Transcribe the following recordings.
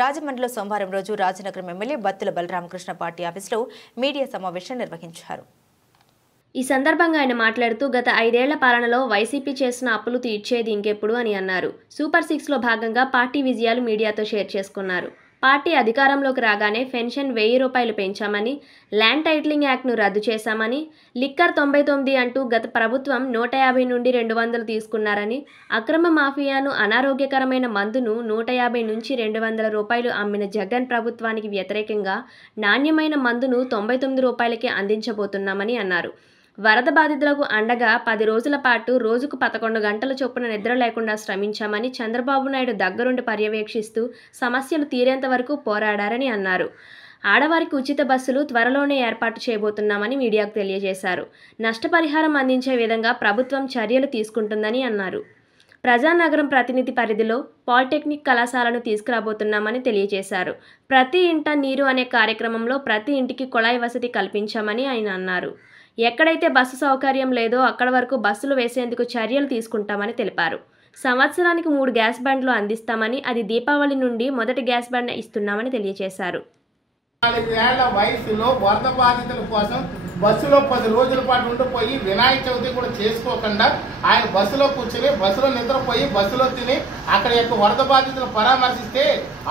రాజమండ్రిలో సోమవారం రోజు రాజనగరం ఎమ్మెల్యే బత్తుల బలరామకృష్ణ పార్టీ ఆఫీసులో మీడియా సమావేశం నిర్వహించారు. ఈ సందర్భంగా ఆయన మాట్లాడుతూ గత 5 ఏళ్ల పాలనలో వైసీపీ చేసిన అప్పులు తీర్చేది ఇంకెప్పుడు అని అన్నారు. సూపర్ 6లో భాగంగా పార్టీ విజయాలు మీడియాతో షేర్ చేసుకున్నారు. పార్టీ అధికారంలోకి రాగానే పెన్షన్ 1000 రూపాయలు పెంచామని, ల్యాండ్ టైటిలింగ్ యాక్ట్ను రద్దు చేశామని, లిక్కర్ 99 అంటూ గత ప్రభుత్వం 150 నుండి 200 తీసుకున్నారని, అక్రమ మాఫియాను అనారోగ్యకరమైన మందును 150 నుంచి 200 రూపాయలు అమ్మిన జగన్ ప్రభుత్వానికి వ్యతిరేకంగా నాణ్యమైన మందును 99 రూపాయలకే అందించబోతున్నామని అన్నారు. వరద బాధితులకు అండగా 10 రోజుల పాటు రోజుకు 11 గంటల చొప్పున నిద్ర లేకుండా శ్రమించామని చంద్రబాబు నాయుడు దగ్గరుండి పర్యవేక్షిస్తూ సమస్యలు తీరేంత వరకు పోరాడారని అన్నారు. ఆడవారికి ఉచిత బస్సులు త్వరలోనే ఏర్పాటు చేయబోతున్నామని మీడియాకు తెలియజేశారు. నష్టపరిహారం అందించే విధంగా ప్రభుత్వం చర్యలు తీసుకుంటుందని అన్నారు. ప్రజానగరం ప్రతినిధి పరిధిలో పాలిటెక్నిక్ కళాశాలను తీసుకురాబోతున్నామని తెలియజేశారు. ప్రతి ఇంట నీరు అనే కార్యక్రమంలో ప్రతి ఇంటికి కుళాయి వసతి కల్పించామని ఆయన అన్నారు. ఎక్కడైతే బస్సు సౌకర్యం లేదో అక్కడ వరకు బస్సులు వేసేందుకు చర్యలు తీసుకుంటామని తెలిపారు. సంవత్సరానికి 3 గ్యాస్ బండ్లు అందిస్తామని, అది దీపావళి నుండి మొదటి గ్యాస్ బండ్ ఇస్తున్నామని తెలియజేశారు. 4 ఏళ్ల వయసులో వరద బాధితుల కోసం బస్సులో 10 రోజుల పాటు ఉండిపోయి వినాయక చవితి కూడా చేసుకోకుండా ఆయన బస్సులో కూర్చుని బస్సులో నిద్రపోయి బస్సులో తిని అక్కడ యొక్క వరద బాధితులు పరామర్శిస్తే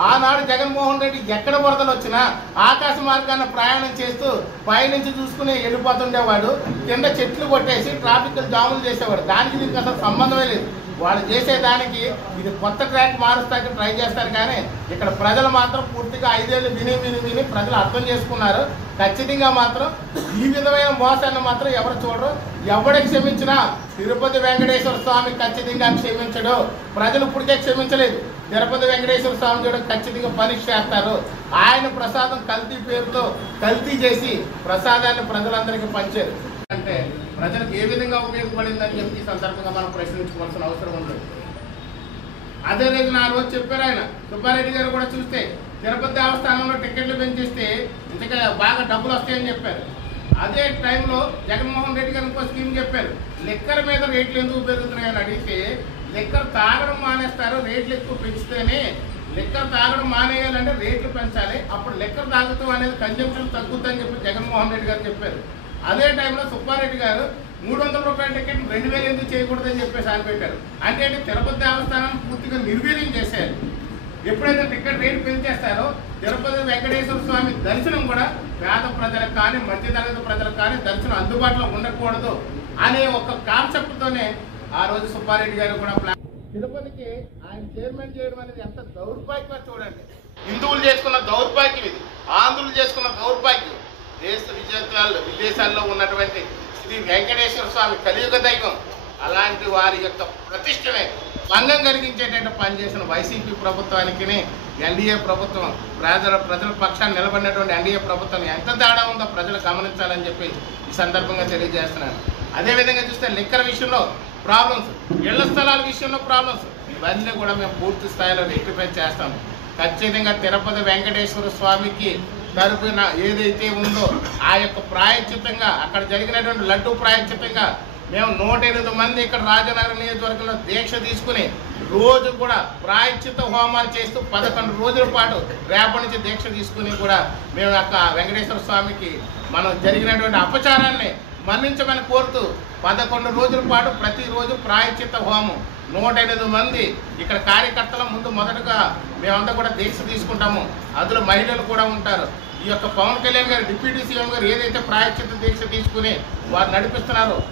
ఆనాడు జగన్మోహన్ రెడ్డి ఎక్కడ వరదలు వచ్చినా ఆకాశ మార్గాన ప్రయాణం చేస్తూ పైనుంచి చూసుకుని వెళ్ళిపోతుండేవాడు. కింద చెట్లు కొట్టేసి ట్రాఫిక్ జాములు చేసేవాడు. దానికి దీనికి అసలు సంబంధమే లేదు. వాళ్ళు చేసేదానికి ఇది కొత్త ట్రాక్ మారుస్తానికి ట్రై చేస్తారు. కానీ ఇక్కడ ప్రజలు మాత్రం పూర్తిగా 5 ఏళ్ళు విని ప్రజలు అర్థం చేసుకున్నారు. ఖచ్చితంగా మాత్రం ఈ విధమైన మోసాన్ని మాత్రం ఎవరు చూడరు. ఎవడే క్షమించినా తిరుపతి వెంకటేశ్వర స్వామి ఖచ్చితంగా క్షమించడు. ప్రజలు ఇప్పటికే క్షమించలేదు. తిరుపతి వెంకటేశ్వర స్వామి కూడా ఖచ్చితంగా పరీక్ష చేస్తారు. ఆయన ప్రసాదం కల్తీ పేరుతో కల్తీ చేసి ప్రసాదాన్ని ప్రజలందరికీ పంచారు. అంటే ప్రజలకు ఏ విధంగా ఉపయోగపడిందని చెప్పి ఈ సందర్భంగా మనం ప్రశ్నించుకోవాల్సిన అవసరం ఉంది. అదే రోజున ఆ రోజు చెప్పారు ఆయన సుబ్బారెడ్డి గారు కూడా చూస్తే తిరుపతి దేవస్థానంలో టికెట్లు పెంచిస్తే ఇంతగా బాగా డబ్బులు వస్తాయని చెప్పారు. అదే టైంలో జగన్మోహన్ రెడ్డి గారు ఇంకో స్కీమ్ చెప్పారు. లిక్కర్ మీద రేట్లు ఎందుకు పెరుగుతున్నాయని అడిగితే లిక్కర్ తాగడం మానేస్తారు, రేట్లు ఎక్కువ పెంచితేనే. లిక్కర్ తాగడం మానేయాలంటే రేట్లు పెంచాలి, అప్పుడు లిక్కర్ తాగుతాం అనేది కన్జంప్షన్ తగ్గుతుందని చెప్పి జగన్మోహన్ రెడ్డి గారు చెప్పారు. అదే టైంలో సుబ్బారెడ్డి గారు 300 రూపాయల టికెట్ 2000 ఎందుకు చేయకూడదని చెప్పేసి ఆయన పెట్టారు. అంటే తిరుపతి దేవస్థానాన్ని పూర్తిగా నిర్వీర్యం చేశారు. ఎప్పుడైతే టికెట్ రేటు పెంచేస్తారో తిరుపతి వెంకటేశ్వర స్వామి దర్శనం కూడా పేద ప్రజలకు కానీ మధ్యతరగతి ప్రజలకు కానీ దర్శనం అందుబాటులో ఉండకూడదు అనే ఒక కాన్సెప్ట్తోనే ఆ రోజు సుబ్బారెడ్డి గారు కూడా తిరుపతికి ఆయన చైర్మన్ చేయడం అనేది ఎంత దౌర్భాగ్యం చూడండి. హిందువులు చేసుకున్న దౌర్భాగ్యం ఇది, ఆంధ్రులు చేసుకున్న దౌర్భాగ్యం. దేశ విదేశాల్లో ఉన్నటువంటి శ్రీ వెంకటేశ్వర స్వామి కలియుగ దైవం అలాంటి వారి యొక్క ప్రతిష్టనే భంగం కలిగించేటట్టు పనిచేసిన వైసీపీ ప్రభుత్వానికి ఎన్డీఏ ప్రభుత్వం ప్రజల పక్షాన్ని నిలబడినటువంటి ఎన్డీఏ ప్రభుత్వం ఎంత తేడా ఉందో ప్రజలు గమనించాలని చెప్పి ఈ సందర్భంగా తెలియజేస్తున్నాను. అదేవిధంగా చూస్తే లిక్కర్ విషయంలో ప్రాబ్లమ్స్, ఇళ్ల స్థలాల విషయంలో ప్రాబ్లమ్స్, ఇవన్నీ కూడా మేము పూర్తి స్థాయిలో రెక్టిఫై చేస్తాము. ఖచ్చితంగా తిరుపతి వెంకటేశ్వర స్వామికి తరపున ఏదైతే ఉందో ఆ యొక్క ప్రాయశ్చిత్తంగా అక్కడ జరిగినటువంటి లడ్డూ ప్రాయశ్చిత్తంగా మేము 108 మంది ఇక్కడ రాజనగరం నియోజకవర్గంలో దీక్ష తీసుకుని రోజు కూడా ప్రాయశ్చిత్త హోమాలు చేస్తూ 11 రోజుల పాటు రేపటి నుంచి దీక్ష తీసుకుని కూడా మేము యొక్క వెంకటేశ్వర స్వామికి మనం జరిగినటువంటి అపచారాన్ని మన్నించమని కోరుతూ 11 రోజుల పాటు ప్రతిరోజు ప్రాయశ్చిత్త హోమం 108 మంది ఇక్కడ కార్యకర్తల ముందు మొదటగా మేమంతా కూడా దీక్ష తీసుకుంటాము. అందులో మహిళలు కూడా ఉంటారు. ఈ యొక్క పవన్ కళ్యాణ్ గారు డిప్యూటీ సీఎం గారు ఏదైతే ప్రాయశ్చిత్త దీక్ష తీసుకుని వారు నడిపిస్తున్నారో